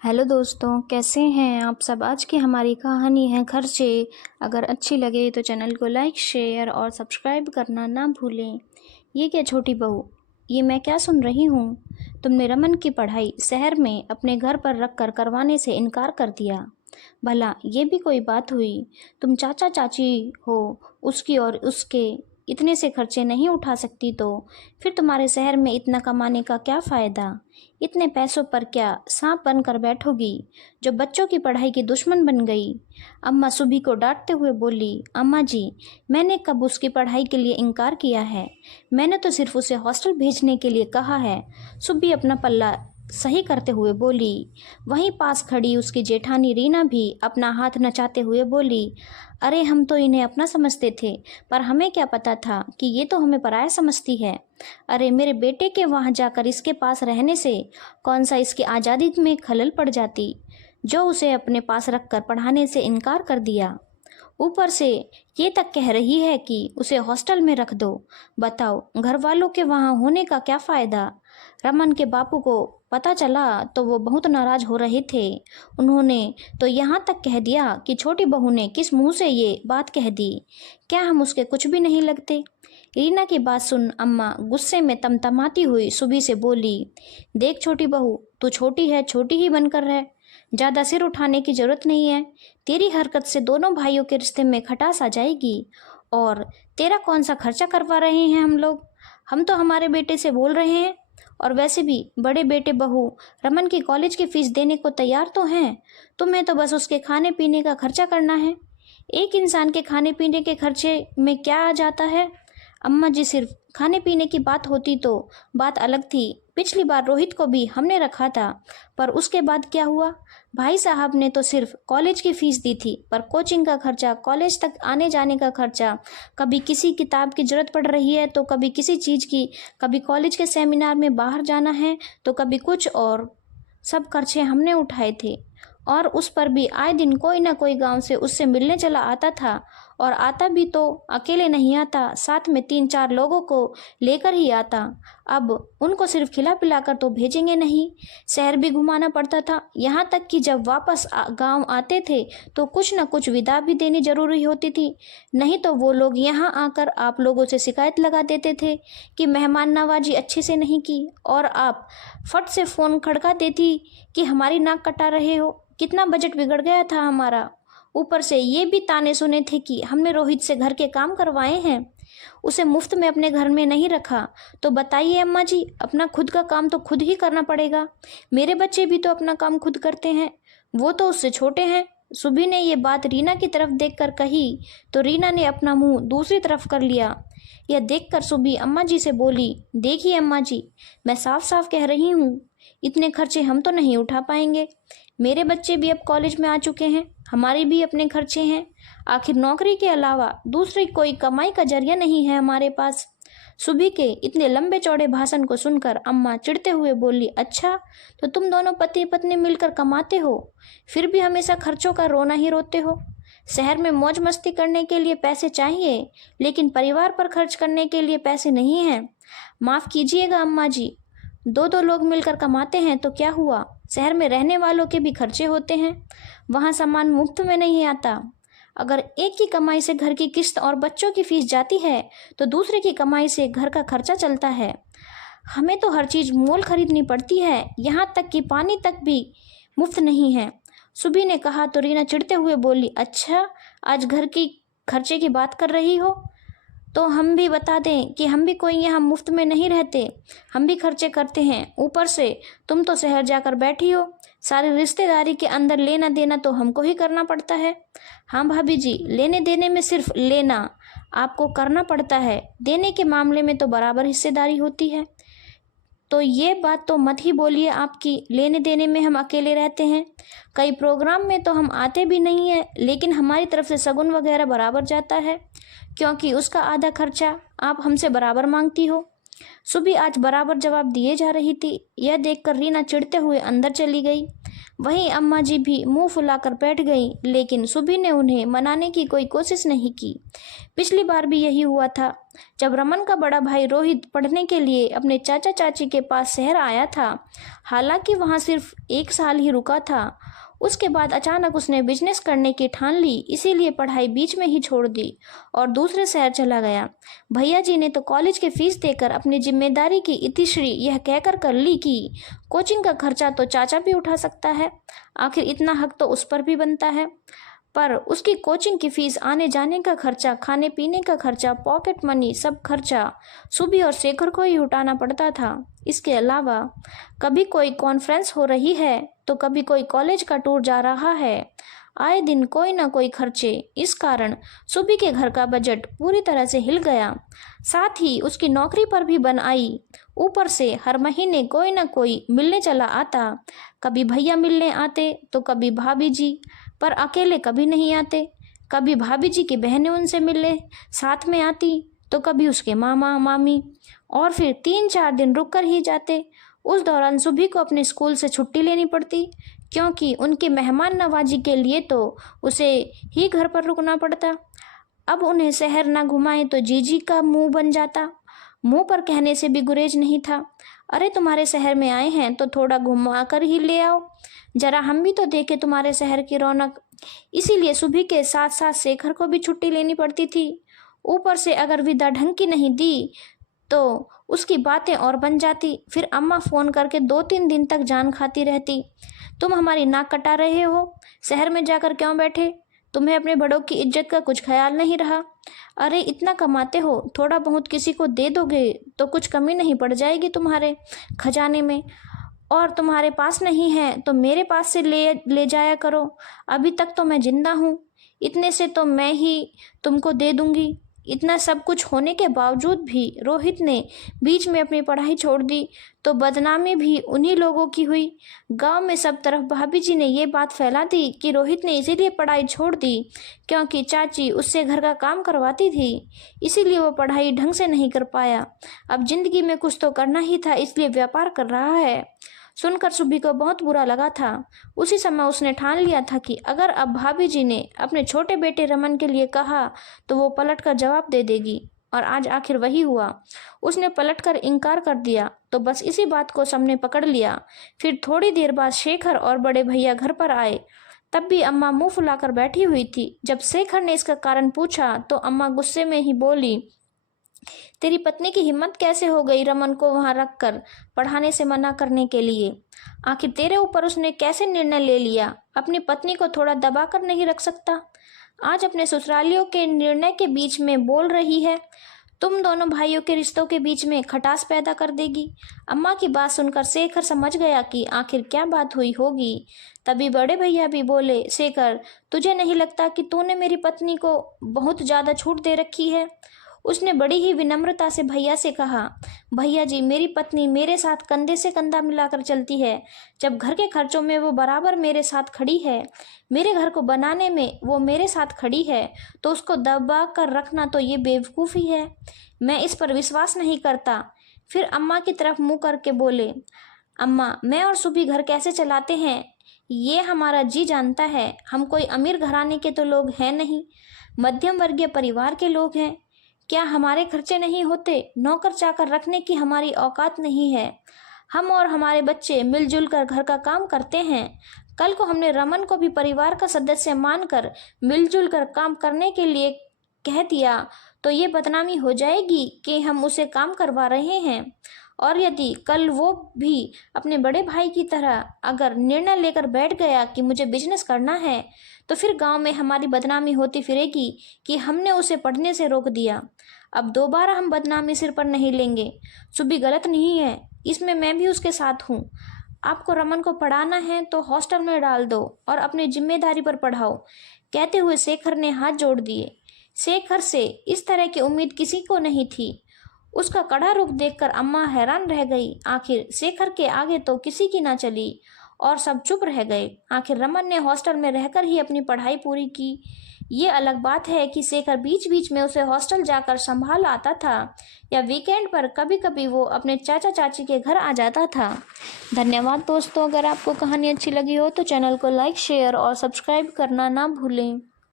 Hello दोस्तों, कैसे हैं आप सब। आज की हमारी कहानी है खर्चे। अगर अच्छी लगे तो चैनल को लाइक शेयर और सब्सक्राइब करना ना भूलें। ये क्या छोटी बहू, ये मैं क्या सुन रही हूँ। तुमने रमन की पढ़ाई शहर में अपने घर पर रख कर करवाने से इनकार कर दिया। भला ये भी कोई बात हुई। तुम चाचा चाची हो उसकी और उसके इतने से खर्चे नहीं उठा सकती तो फिर तुम्हारे शहर में इतना कमाने का क्या फ़ायदा। इतने पैसों पर क्या सांप बनकर बैठोगी जो बच्चों की पढ़ाई की दुश्मन बन गई। अम्मा सुबी को डांटते हुए बोली, अम्मा जी, मैंने कब उसकी पढ़ाई के लिए इनकार किया है। मैंने तो सिर्फ उसे हॉस्टल भेजने के लिए कहा है। सुबी अपना पल्ला सही करते हुए बोली। वहीं पास खड़ी उसकी जेठानी रीना भी अपना हाथ नचाते हुए बोली, अरे हम तो इन्हें अपना समझते थे, पर हमें क्या पता था कि ये तो हमें पराया समझती है। अरे मेरे बेटे के वहाँ जाकर इसके पास रहने से कौन सा इसकी आज़ादी में खलल पड़ जाती, जो उसे अपने पास रखकर पढ़ाने से इनकार कर दिया। ऊपर से ये तक कह रही है कि उसे हॉस्टल में रख दो। बताओ, घर वालों के वहाँ होने का क्या फ़ायदा। रमन के बापू को पता चला तो वो बहुत नाराज़ हो रहे थे। उन्होंने तो यहाँ तक कह दिया कि छोटी बहू ने किस मुंह से ये बात कह दी। क्या हम उसके कुछ भी नहीं लगते। रीना की बात सुन अम्मा गुस्से में तमतमाती हुई सुबी से बोली, देख छोटी बहू, तू छोटी है, छोटी ही बनकर रह। ज़्यादा सिर उठाने की जरूरत नहीं है। तेरी हरकत से दोनों भाइयों के रिश्ते में खटास आ जाएगी। और तेरा कौन सा खर्चा करवा रहे हैं हम लोग। हम तो हमारे बेटे से बोल रहे हैं, और वैसे भी बड़े बेटे बहू रमन की कॉलेज की फीस देने को तैयार तो हैं। तुम्हें तो बस उसके खाने पीने का खर्चा करना है। एक इंसान के खाने पीने के खर्चे में क्या आ जाता है। अम्मा जी, सिर्फ खाने पीने की बात होती तो बात अलग थी। पिछली बार रोहित को भी हमने रखा था, पर उसके बाद क्या हुआ। भाई साहब ने तो सिर्फ कॉलेज की फीस दी थी, पर कोचिंग का खर्चा, कॉलेज तक आने जाने का खर्चा, कभी किसी किताब की जरूरत पड़ रही है तो कभी किसी चीज़ की, कभी कॉलेज के सेमिनार में बाहर जाना है तो कभी कुछ, और सब खर्चे हमने उठाए थे। और उस पर भी आए दिन कोई ना कोई गांव से उससे मिलने चला आता था, और आता भी तो अकेले नहीं आता, साथ में 3-4 लोगों को लेकर ही आता। अब उनको सिर्फ खिला पिलाकर तो भेजेंगे नहीं, शहर भी घुमाना पड़ता था। यहाँ तक कि जब वापस गांव आते थे तो कुछ न कुछ विदा भी देनी जरूरी होती थी, नहीं तो वो लोग यहाँ आकर आप लोगों से शिकायत लगा देते थे कि मेहमान नवाजी अच्छे से नहीं की, और आप फट से फ़ोन खड़का देती कि हमारी नाक कटा रहे हो। कितना बजट बिगड़ गया था हमारा। ऊपर से ये भी ताने सुने थे कि हमने रोहित से घर के काम करवाए हैं, उसे मुफ्त में अपने घर में नहीं रखा। तो बताइए अम्मा जी, अपना खुद का काम तो खुद ही करना पड़ेगा। मेरे बच्चे भी तो अपना काम खुद करते हैं, वो तो उससे छोटे हैं। सुबी ने ये बात रीना की तरफ देखकर कही तो रीना ने अपना मुंह दूसरी तरफ कर लिया। यह देखकर सुबी अम्मा जी से बोली, देखिए अम्मा जी, मैं साफ साफ कह रही हूँ, इतने खर्चे हम तो नहीं उठा पाएंगे। मेरे बच्चे भी अब कॉलेज में आ चुके हैं, हमारे भी अपने खर्चे हैं। आखिर नौकरी के अलावा दूसरी कोई कमाई का जरिया नहीं है हमारे पास। सुबह के इतने लंबे चौड़े भाषण को सुनकर अम्मा चिढ़ते हुए बोली, अच्छा तो तुम दोनों पति पत्नी मिलकर कमाते हो, फिर भी हमेशा खर्चों का रोना ही रोते हो। शहर में मौज मस्ती करने के लिए पैसे चाहिए, लेकिन परिवार पर खर्च करने के लिए पैसे नहीं हैं। माफ़ कीजिएगा अम्मा जी, दो दो लोग मिलकर कमाते हैं तो क्या हुआ, शहर में रहने वालों के भी खर्चे होते हैं। वहाँ सामान मुफ्त में नहीं आता। अगर एक की कमाई से घर की किस्त और बच्चों की फीस जाती है तो दूसरे की कमाई से घर का खर्चा चलता है। हमें तो हर चीज़ मोल खरीदनी पड़ती है, यहाँ तक कि पानी तक भी मुफ्त नहीं है। सुबी ने कहा तो रीना चिढ़ते हुए बोली, अच्छा आज घर की खर्चे की बात कर रही हो तो हम भी बता दें कि हम भी कोई यहाँ मुफ्त में नहीं रहते, हम भी खर्चे करते हैं। ऊपर से तुम तो शहर जाकर बैठी हो, सारी रिश्तेदारी के अंदर लेना देना तो हमको ही करना पड़ता है। हाँ भाभी जी, लेने देने में सिर्फ लेना आपको करना पड़ता है, देने के मामले में तो बराबर हिस्सेदारी होती है। तो ये बात तो मत ही बोलिए आपकी, लेने देने में हम अकेले रहते हैं। कई प्रोग्राम में तो हम आते भी नहीं हैं, लेकिन हमारी तरफ से शगुन वगैरह बराबर जाता है, क्योंकि उसका आधा खर्चा आप हमसे बराबर मांगती हो। सुबी आज बराबर जवाब दिए जा रही थी। यह देखकर रीना चिढ़ते हुए अंदर चली गई। वहीं अम्मा जी भी मुंह फुलाकर बैठ गईं, लेकिन सुबी ने उन्हें मनाने की कोई कोशिश नहीं की। पिछली बार भी यही हुआ था, जब रमन का बड़ा भाई रोहित पढ़ने के लिए अपने चाचा चाची के पास शहर आया था। हालांकि वहां सिर्फ 1 साल ही रुका था। उसके बाद अचानक उसने बिजनेस करने की ठान ली, इसीलिए पढ़ाई बीच में ही छोड़ दी और दूसरे शहर चला गया। भैया जी ने तो कॉलेज की फीस देकर अपनी जिम्मेदारी की इतिश्री यह कहकर कर ली कि कोचिंग का खर्चा तो चाचा भी उठा सकता है, आखिर इतना हक तो उस पर भी बनता है। पर उसकी कोचिंग की फीस, आने जाने का खर्चा, खाने पीने का खर्चा, पॉकेट मनी, सब खर्चा सुबी और शेखर को ही उठाना पड़ता था। इसके अलावा कभी कोई कॉन्फ्रेंस हो रही है तो कभी कोई कॉलेज का टूर जा रहा है। आए दिन कोई ना कोई खर्चे। इस कारण सुबी के घर का बजट पूरी तरह से हिल गया। साथ ही उसकी नौकरी पर भी बन आई। ऊपर से हर महीने कोई ना कोई मिलने चला आता। कभी भैया मिलने आते तो कभी भाभी जी, पर अकेले कभी नहीं आते। कभी भाभी जी की बहनें उनसे मिलने साथ में आती तो कभी उसके मामा मामी, और फिर 3-4 दिन रुक कर ही जाते। उस दौरान सुबी को अपने स्कूल से छुट्टी लेनी पड़ती, क्योंकि उनकी मेहमान नवाजी के लिए तो उसे ही घर पर रुकना पड़ता। अब उन्हें शहर ना घुमाए तो जीजी का मुंह बन जाता। मुंह पर कहने से भी गुरेज नहीं था। अरे तुम्हारे शहर में आए हैं तो थोड़ा घुमा कर ही ले आओ, जरा हम भी तो देखें तुम्हारे शहर की रौनक। इसीलिए सुबह के साथ साथ शेखर को भी छुट्टी लेनी पड़ती थी। ऊपर से अगर विदा ढंग की नहीं दी तो उसकी बातें और बन जाती। फिर अम्मा फ़ोन करके 2-3 दिन तक जान खाती रहती, तुम हमारी नाक कटा रहे हो, शहर में जाकर क्यों बैठे, तुम्हें अपने बड़ों की इज्जत का कुछ ख्याल नहीं रहा। अरे इतना कमाते हो, थोड़ा बहुत किसी को दे दोगे तो कुछ कमी नहीं पड़ जाएगी तुम्हारे खजाने में, और तुम्हारे पास नहीं है तो मेरे पास से ले जाया करो। अभी तक तो मैं जिंदा हूँ, इतने से तो मैं ही तुमको दे दूंगी। इतना सब कुछ होने के बावजूद भी रोहित ने बीच में अपनी पढ़ाई छोड़ दी तो बदनामी भी उन्हीं लोगों की हुई। गांव में सब तरफ भाभी जी ने ये बात फैला दी कि रोहित ने इसीलिए पढ़ाई छोड़ दी क्योंकि चाची उससे घर का काम करवाती थी, इसीलिए वो पढ़ाई ढंग से नहीं कर पाया। अब जिंदगी में कुछ तो करना ही था, इसलिए व्यापार कर रहा है। सुनकर सुबी को बहुत बुरा लगा था। उसी समय उसने ठान लिया था कि अगर अब भाभी जी ने अपने छोटे बेटे रमन के लिए कहा तो वो पलट कर जवाब दे देगी, और आज आखिर वही हुआ। उसने पलटकर इनकार कर दिया तो बस इसी बात को सबने पकड़ लिया। फिर थोड़ी देर बाद शेखर और बड़े भैया घर पर आए। तब भी अम्मा मुंह फुलाकर बैठी हुई थी। जब शेखर ने इसका कारण पूछा तो अम्मा गुस्से में ही बोली, तेरी पत्नी की हिम्मत कैसे हो गई रमन को वहां रखकर पढ़ाने से मना करने के लिए? आखिर तेरे ऊपर उसने कैसे निर्णय ले लिया? अपनी पत्नी को थोड़ा दबा कर नहीं रख सकता? आज अपने ससुरालियों के निर्णय के बीच में बोल रही है, तुम दोनों भाइयों के रिश्तों के बीच में खटास पैदा कर देगी। अम्मा की बात सुनकर शेखर समझ गया कि आखिर क्या बात हुई होगी। तभी बड़े भैया भी बोले, शेखर तुझे नहीं लगता कि तूने मेरी पत्नी को बहुत ज़्यादा छूट दे रखी है? उसने बड़ी ही विनम्रता से भैया से कहा, भैया जी मेरी पत्नी मेरे साथ कंधे से कंधा मिलाकर चलती है। जब घर के खर्चों में वो बराबर मेरे साथ खड़ी है, मेरे घर को बनाने में वो मेरे साथ खड़ी है, तो उसको दबा कर रखना तो ये बेवकूफ़ी है। मैं इस पर विश्वास नहीं करता। फिर अम्मा की तरफ मुँह करके बोले, अम्मा मैं और सुबी घर कैसे चलाते हैं ये हमारा जी जानता है। हम कोई अमीर घराने के तो लोग हैं नहीं, मध्यम वर्गीय परिवार के लोग हैं। क्या हमारे खर्चे नहीं होते? नौकर चाकर रखने की हमारी औकात नहीं है। हम और हमारे बच्चे मिलजुल कर घर का काम करते हैं। कल को हमने रमन को भी परिवार का सदस्य मानकर मिलजुल कर काम करने के लिए कह दिया तो ये बदनामी हो जाएगी कि हम उसे काम करवा रहे हैं। और यदि कल वो भी अपने बड़े भाई की तरह अगर निर्णय लेकर बैठ गया कि मुझे बिजनेस करना है, तो फिर गांव में हमारी बदनामी होती फिरेगी कि हमने उसे पढ़ने से रोक दिया। अब दोबारा हम बदनामी सिर पर नहीं लेंगे। सुबी गलत नहीं है, इसमें मैं भी उसके साथ हूँ। आपको रमन को पढ़ाना है तो हॉस्टल में डाल दो और अपनी जिम्मेदारी पर पढ़ाओ। कहते हुए शेखर ने हाथ जोड़ दिए। शेखर से इस तरह की उम्मीद किसी को नहीं थी। उसका कड़ा रुख देखकर अम्मा हैरान रह गई। आखिर शेखर के आगे तो किसी की ना चली और सब चुप रह गए। आखिर रमन ने हॉस्टल में रहकर ही अपनी पढ़ाई पूरी की। ये अलग बात है कि शेखर बीच बीच में उसे हॉस्टल जाकर संभाल आता था या वीकेंड पर कभी कभी वो अपने चाचा चाची के घर आ जाता था। धन्यवाद दोस्तों, अगर आपको कहानी अच्छी लगी हो तो चैनल को लाइक शेयर और सब्सक्राइब करना ना भूलें।